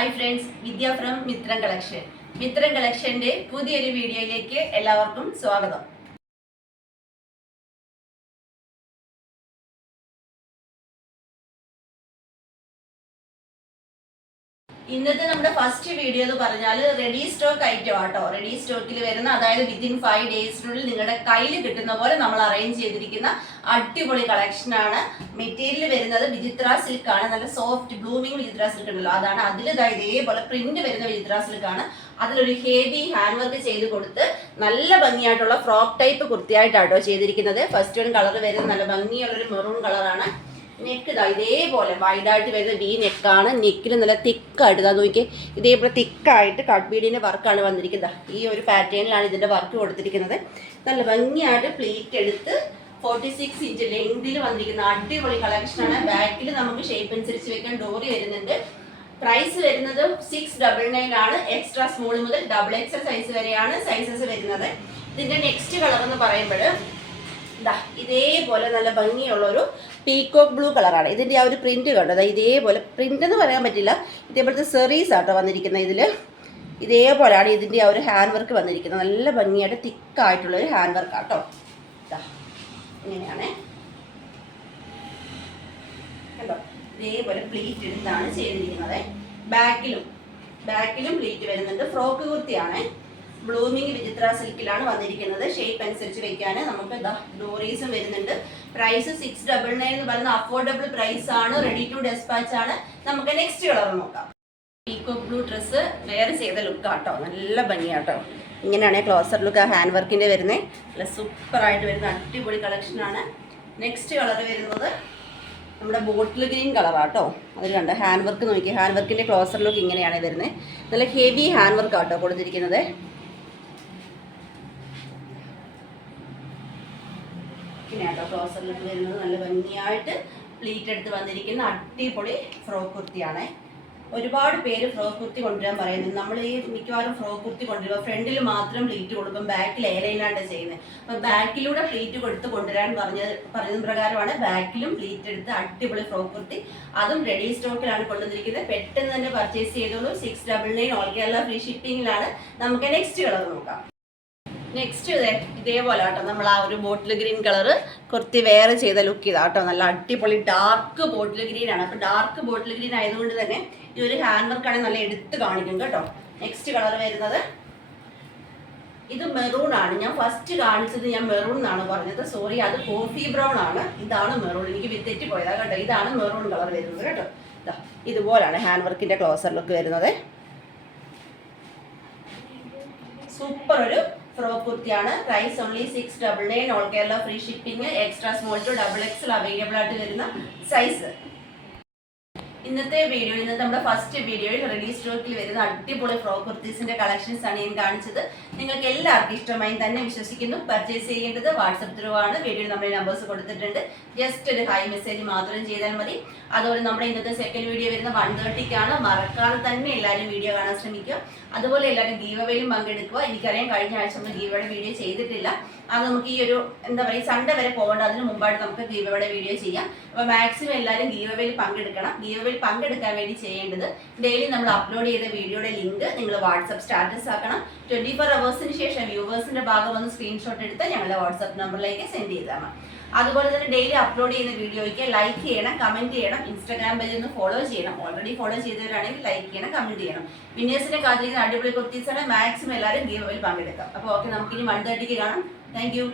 Hi friends, Vidya from Mithram collection. Mithram കളക്ഷന്റെ പുതിയൊരു വീഡിയോയിലേക്ക് എല്ലാവർക്കും സ്വാഗതം. ഇന്നത്തെ നമ്മുടെ ഫസ്റ്റ് വീഡിയോ എന്ന് പറഞ്ഞാൽ റെഡി സ്റ്റോക്ക് ഐറ്റം ആട്ടോ. റെഡി സ്റ്റോക്കിൽ വരുന്ന, അതായത് വിത്തിൻ 5 ഡേയ്സിനുള്ളിൽ നിങ്ങളുടെ കയ്യിൽ കിട്ടുന്ന പോലെ നമ്മൾ അറേഞ്ച് ചെയ്തിരിക്കുന്ന അടിപൊളി കളക്ഷൻ ആണ്. മെറ്റീരിയൽ വരുന്നത് വിചിത്ര സിൽക്ക് ആണ്. നല്ല സോഫ്റ്റ് ബ്ലൂമിങ് വിചിത്ര സിൽക്ക് ഉണ്ടല്ലോ, അതാണ്. അതിൽ ഇതേപോലെ പ്രിന്റ് വരുന്ന വിചിത്ര സിൽക്ക് ആണ്. അതിലൊരു ഹെവി ഹാൻഡ് വർക്ക് ചെയ്ത് കൊടുത്ത് നല്ല ഭംഗിയായിട്ടുള്ള ഫ്രോക്ക് ടൈപ്പ് കുർത്തിയായിട്ടാട്ടോ ചെയ്തിരിക്കുന്നത്. ഫസ്റ്റ് വൺ കളർ വരുന്നത് നല്ല ഭംഗിയുള്ളൊരു മെറൂൺ കളറാണ്. നെക്ക് ഇതാ ഇതേപോലെ വൈഡായിട്ട് വരുന്ന വി നെക്കാണ്. നെക്കിൽ നല്ല തിക്കായിട്ട് ഇതാ നോക്കി, ഇതേപോലെ തിക്കായിട്ട് കട്ട് ബീഡിൻ്റെ വർക്കാണ് വന്നിരിക്കുന്നത്. ഈ ഒരു പാറ്റേണിലാണ് ഇതിൻ്റെ വർക്ക് കൊടുത്തിരിക്കുന്നത്. നല്ല ഭംഗിയായിട്ട് പ്ലീറ്റ് എടുത്ത് 46 ഇഞ്ച് ലെങ്തിൽ വന്നിരിക്കുന്ന അടിപൊളി കളക്ഷനാണ്. ബാക്കിൽ നമുക്ക് ഷേപ്പ് അനുസരിച്ച് വെക്കാൻ ഡോറി വരുന്നുണ്ട്. പ്രൈസ് വരുന്നത് 699 ആണ്. എക്സ്ട്രാ സ്മോൾ മുതൽ XXL സൈസ് വരെയാണ് സൈസസ് വരുന്നത്. ഇതിൻ്റെ നെക്സ്റ്റ് കളർ എന്ന് പറയുമ്പോൾ ഇതേപോലെ നല്ല ഭംഗിയുള്ളൊരു പീകോക്ക് ബ്ലൂ കളറാണ്. ഇതിൻ്റെ ആ ഒരു പ്രിന്റ് കണ്ടത് ഇതേപോലെ, പ്രിന്റ് എന്ന് പറയാൻ പറ്റില്ല, ഇതേപോലത്തെ സെറീസ് ആട്ടോ വന്നിരിക്കുന്നത്. ഇതിൽ ഇതേപോലെയാണ് ഇതിൻ്റെ ആ ഒരു ഹാൻഡ് വർക്ക് വന്നിരിക്കുന്നത്. നല്ല ഭംഗിയായിട്ട് തിക്കായിട്ടുള്ളൊരു ഹാൻഡ് വർക്ക് ആട്ടോ. ഇങ്ങനെയാണ് കണ്ടോ, ഇതേപോലെ പ്ലീറ്റ് എടുത്താണ് ചെയ്തിരിക്കുന്നത്. ബാക്കിലും പ്ലീറ്റ് വരുന്നുണ്ട്. ഫ്രോക്ക് കുർത്തിയാണ്. ബ്ലൂമിങ് വിചിത്ര സിൽക്കിലാണ് വന്നിരിക്കുന്നത്. ഷേപ്പ് അനുസരിച്ച് വെക്കാൻ നമുക്ക് ഡോറീസും വരുന്നുണ്ട്. പ്രൈസ് 699 എന്ന് പറയുന്ന അഫോർഡബിൾ പ്രൈസ് ആണ്. റെഡി ടു ഡെസ്പാച്ച് ആണ്. നമുക്ക് നെക്സ്റ്റ് കളർ നോക്കാം. പീകോക്ക് ബ്ലൂ ഡ്രസ്സ് വെയർ ചെയ്ത ലുക്കാട്ടോ, നല്ല ഭംഗിയാട്ടോ. ഇങ്ങനെയാണ് ക്ലോസർ ലുക്ക്. ആ ഹാൻഡ് വർക്കിൻ്റെ വരുന്നത് നല്ല സൂപ്പറായിട്ട് വരുന്ന അടിപൊളി കളക്ഷനാണ്. നെക്സ്റ്റ് കളർ വരുന്നത് നമ്മുടെ ബോട്ടിൽ ഗ്രീൻ കളറാട്ടോ. അതിൽ കണ്ട ഹാൻഡ് വർക്ക് നോക്കി, ഹാൻഡ് വർക്കിൻ്റെ ക്ലോസർ ലുക്ക് ഇങ്ങനെയാണ് വരുന്നത്. നല്ല ഹെവി ഹാൻഡ് വർക്ക് ആട്ടോ കൊടുത്തിരിക്കുന്നത്. ഇങ്ങനെയാട്ടോ ക്ലോസർ ലുക്ക് വരുന്നത്. നല്ല ഭംഗിയായിട്ട് പ്ലീറ്റ് എടുത്ത് വന്നിരിക്കുന്ന അടിപൊളി ഫ്രോക്ക് കുർത്തിയാണ്. ഒരുപാട് പേര് ഫ്രോക്ക് കുർത്തി കൊണ്ടുവരാൻ പറയുന്നത്. നമ്മൾ ഈ മിക്കവാറും ഫ്രോക്ക് കുർത്തി കൊണ്ടുവരുമ്പോൾ ഫ്രണ്ടിൽ മാത്രം പ്ലീറ്റ് കൊടുക്കും, ബാക്കിൽ ഏറെയിലാണ്ട് ചെയ്യുന്നത്. അപ്പം ബാക്കിലൂടെ പ്ലീറ്റ് കൊടുത്ത് കൊണ്ടുവരാൻ പറഞ്ഞത് പ്രകാരമാണ് ബാക്കിലും പ്ലീറ്റ് എടുത്ത് അടിപൊളി ഫ്രോക്ക് കുർത്തി. അതും റെഡി സ്റ്റോക്കിലാണ് കൊണ്ടുവന്നിരിക്കുന്നത്. പെട്ടെന്ന് തന്നെ പർച്ചേസ് ചെയ്തോളൂ. 699 ഓൾ കേരള ഫ്രീ ഷിപ്പിങ്ങിലാണ്. നമുക്ക് നെക്സ്റ്റ് കളർ നോക്കാം. നെക്സ്റ്റ് ഇതേപോലെ ആട്ടോ, നമ്മൾ ആ ഒരു bottle green colour kurti wear ചെയ്ത ലുക്ക് ഇതാട്ടോ. നല്ല അടിപൊളി ഡാർക്ക് ബോട്ടിൽ ഗ്രീൻ ആണ്. അപ്പോൾ ഡാർക്ക് ബോട്ടിൽ ഗ്രീൻ ആയതുകൊണ്ട് തന്നെ ഈ ഒരു ഹാൻഡ് വർക്കാണെങ്കിൽ നല്ല എടുത്ത് കാണിക്കും കേട്ടോ. നെക്സ്റ്റ് കളർ വരുന്നത് ഇത് മെറൂൺ ആണ്. ഞാൻ ഫസ്റ്റ് കാണിച്ചത് ഞാൻ മെറൂൺ എന്നാണ് പറഞ്ഞത്, സോറി, അത് കോഫി ബ്രൗൺ ആണ്. ഇതാണ് മെറൂൺ, എനിക്ക് തെറ്റിപ്പോയതാ കേട്ടോ. ഇതാണ് മെറൂൺ കളർ വരുന്നത് കേട്ടോ. ഇതുപോലാണ് ഹാൻഡ് വർക്കിൻ്റെ ക്ലോസർ ലുക്ക് വരുന്നത്. സൂപ്പർ ഒരു ഫ്രോക്ക് കുർത്തിയാണ്. Price only 699 all Kerala free shipping. Extra small to XXL available ആയിട്ട് വരുന്ന സൈസ്. ഇന്നത്തെ നമ്മുടെ ഫസ്റ്റ് വീഡിയോയിൽ റെഡി സ്റ്റോക്കിൽ വരുന്ന അടിപൊളി ഫ്രോക്ക് കുർത്തീസിന്റെ കളക്ഷൻസ് ആണ് ഞാൻ കാണിച്ചത്. നിങ്ങൾക്ക് എല്ലാവർക്കും ഇഷ്ടമായി തന്നെ വിശ്വസിക്കുന്നു. പർച്ചേസ് ചെയ്യേണ്ടത് വാട്സപ്പ് ത്രൂ ആണ്. വീഡിയോയിൽ നമ്മുടെ നമ്പേഴ്സ് കൊടുത്തിട്ടുണ്ട്. ജസ്റ്റ് ഒരു ഹൈ മെസ്സേജ് മാത്രം ചെയ്താൽ മതി. അതുപോലെ നമ്മുടെ ഇന്നത്തെ സെക്കൻഡ് വീഡിയോ വരുന്ന 130ക്കാണ്. മറക്കാതെ തന്നെ എല്ലാവരും വീഡിയോ കാണാൻ ശ്രമിക്കുക. അതുപോലെ എല്ലാവരും ഗീവ് അവേയിലും പങ്കെടുക്കുക. എനിക്കറിയാം കഴിഞ്ഞ ആഴ്ച നമ്മൾ ഗീവ് അവയുടെ വീഡിയോ ചെയ്തിട്ടില്ല. അത് നമുക്ക് ഈ ഒരു സൺഡേ വരെ പോകേണ്ട, അതിന് മുമ്പായിട്ട് നമുക്ക് ഗീവ് അവയുടെ വീഡിയോ ചെയ്യാം. അപ്പോൾ മാക്സിമം എല്ലാവരും ഗീവ് അവേയിൽ പങ്കെടുക്കണം. ഗീവ് അവേയിൽ പങ്കെടുക്കാൻ വേണ്ടി ചെയ്യേണ്ടത്, ഡെയിലി നമ്മൾ അപ്ലോഡ് ചെയ്ത വീഡിയോയുടെ ലിങ്ക് നിങ്ങൾ വാട്സപ്പ് സ്റ്റാറ്റസ് ആക്കണം. 24 അവേഴ്സിന് ശേഷം വ്യൂവേഴ്സിന്റെ ഭാഗം ഒന്ന് സ്ക്രീൻഷോട്ട് എടുത്ത് ഞങ്ങളുടെ വാട്സപ്പ് നമ്പറിലേക്ക് സെൻഡ് ചെയ്താൽ മതി. അതുപോലെ തന്നെ ഡെയിലി അപ്ലോഡ് ചെയ്യുന്ന വീഡിയോയ്ക്ക് ലൈക്ക് ചെയ്യണം, കമന്റ് ചെയ്യണം. ഇൻസ്റ്റാഗ്രാം പേജിൽ ഒന്ന് ഫോളോ ചെയ്യണം. ഓൾറെഡി ഫോളോ ചെയ്തവരാണെങ്കിൽ ലൈക്ക് ചെയ്യണം, കമന്റ് ചെയ്യണം. വിന്നേഴ്സിനെ കാത്തിരിക്കുന്ന അടിപൊളി കുർത്തീസാണ്. മാക്സിമം എല്ലാവരും ഗീവ് അവേയിൽ പങ്കെടുക്കാം. അപ്പോൾ ഓക്കെ, നമുക്കിനി 130ക്ക് കാണാം. Thank you.